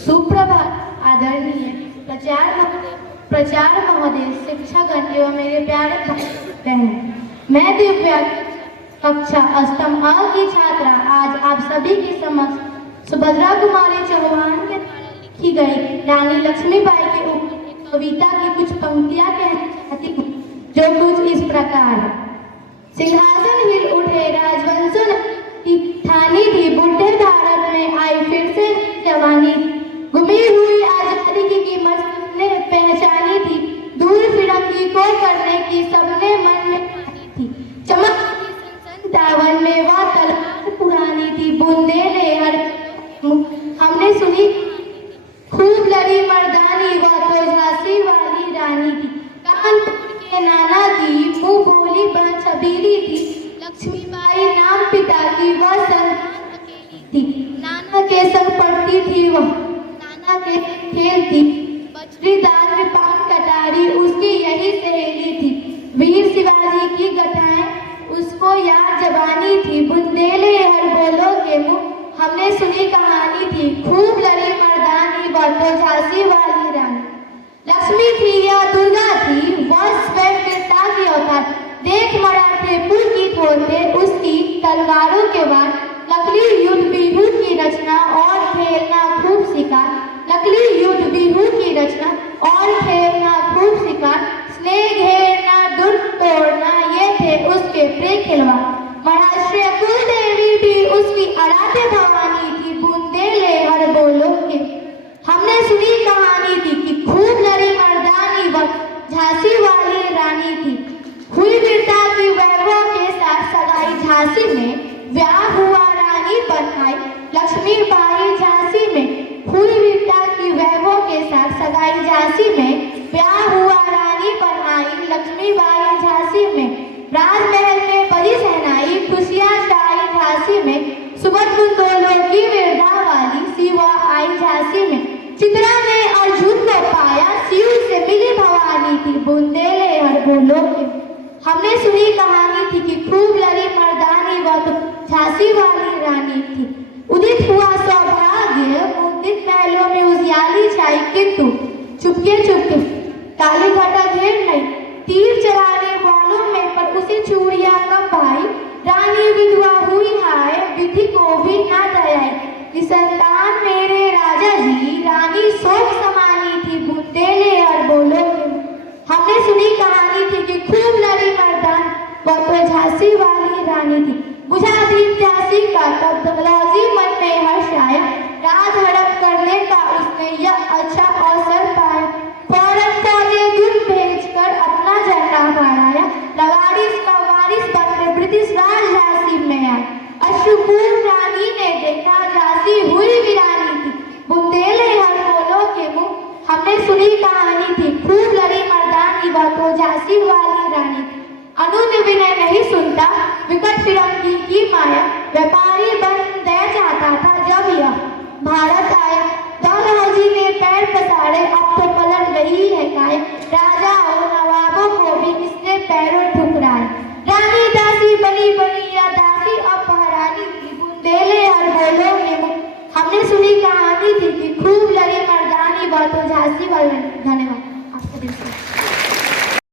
सुप्रभात आदरणीय प्रचार महोदय, शिक्षागण एवं मेरे प्यारे भाई बहन। मैं दिव्या कक्षा अष्टम अ की छात्रा आज आप सभी के समक्ष सुभद्रा कुमारी चौहान के द्वारा लिखी गई रानी लक्ष्मीबाई के ऊपर कविता की कुछ पंक्तियां कहना चाहती हूँ, जो कुछ इस प्रकार है। सिंहासन हिल उठे राजवंशों की ठानी थी, बुढ़े भारत में आई फिर से जवानी। गुमी हुई आजादी की कीमत सबने पहचानी थी, दूर फिरंगी को करने की सबने मन में ठानी थी। चमक दावन में वह तलवार पुरानी थी, बुंदेले हर हमने सुनी खूब लड़ी मर्दानी, वह तो झांसी वाली रानी थी। कानपुर के नाना की मुंह बोली बन छबीली थी, लक्ष्मीबाई नाम पिता की वह संतान अकेली थी। नाना के संग पढ़ती थी वह, नाना के खेलती, बजरीदार में पान कटारी उसकी यही सहेली थी। वीर शिवाजी की गाथाएं उसको याद जबानी थी, बुंदेले हर बोलो के मुंह हमने सुनी कहानी थी। खूब लड़ी मर्दानी, वह तो झांसी वाली रानी। लक्ष्मी थी या दुर्गा थी, वह स्वयं वीरता की अवतार। देख मराठे पुर की थोड़ते उसकी तलवारों के वार। नकली युद्ध बिहू की रचना और खेलना खूब शिकार। नकली युद्ध बिहू की रचना और खेलना खूब शिकार। स्नेह घेरना दुर्ग तोड़ना ये थे उसके प्रिय खिलवाड़। महाराष्ट्र कुलदेवी भी उसकी आराध्य भवानी थी, बुंदेले हर बोलो के हमने सुनी कहानी थी कि खूब लड़ी मर्दानी, वह झांसी वाली रानी थी। हुई वीरता की वैभव के साथ सगाई झांसी में, ब्याह हुआ रानी बन आई लक्ष्मीबाई झांसी में। हुई वीरता की वैभव के साथ सगाई झांसी में, ब्याह हुआ रानी बन आई लक्ष्मीबाई झांसी में। राजमहल में बजी सहनाई, खुशियां छाई झांसी में। सुबह कुंदोलों की वीरता वाली शिवा आई झांसी में। चित्रा ने अर्जुन को पाया, शिव से मिली भवानी थी, बुंदेले हर बोलो के हमने सुनी कहानी थी कि खूब लड़ी मर्दानी, वह तो झांसी वाली रानी थी। उदित हुआ सौभाग्य, मुदित महलों में उजियाली छाई, किंतु चुपके चुपके काली घटा घेर नहीं। तीर चलाने वालों में पर उसे चूड़ियां कम भाई। रानी विधवा हुई हाय, विधि को भी ना दयाई। निसंतान मेरे राजा जी, रानी शोक समानी थी, बुंदेले हर बोलो के हमने सुनी कहानी थी कि खूब लड़ी मर्दान, वह तो झांसी वाली रानी थी। बुझा दी झांसी का तब तकलौजी मन में हर्ष आया। राज हड़प करने का उसने यह अच्छा अवसर पाया। फौरन फौजे दूर भेजकर अपना झंडा फहराया। लवारिस का वारिस बनकर ब्रिटिश राज झांसी में आए। अश्रुपूर्ण रानी ने देखा झांसी हुई वीरानी थी, बुंदेले हर बोलो के मुंह हमने सुनी कहानी थी। खूब लड़ी मर्दानी, वह तो झांसी वाली रानी थी। अनुन विनय नहीं सुनता, विकट फिरंगी की माया। व्यापारी बन दया चाहता था जब यह भारत आया। दादाजी ने पैर पसारे, अब तो पलट गई है काय। राजा और नवाबों को भी इसने पैरों ठुकराए। रानी दासी बनी बनी या दासी अब महारानी थी, बुंदेले हर बोलो के मुंह हमने सुनी कहानी थी कि खूब लड़ी मर्दानी, वह तो झांसी वाली। धन्यवाद। आपका दिन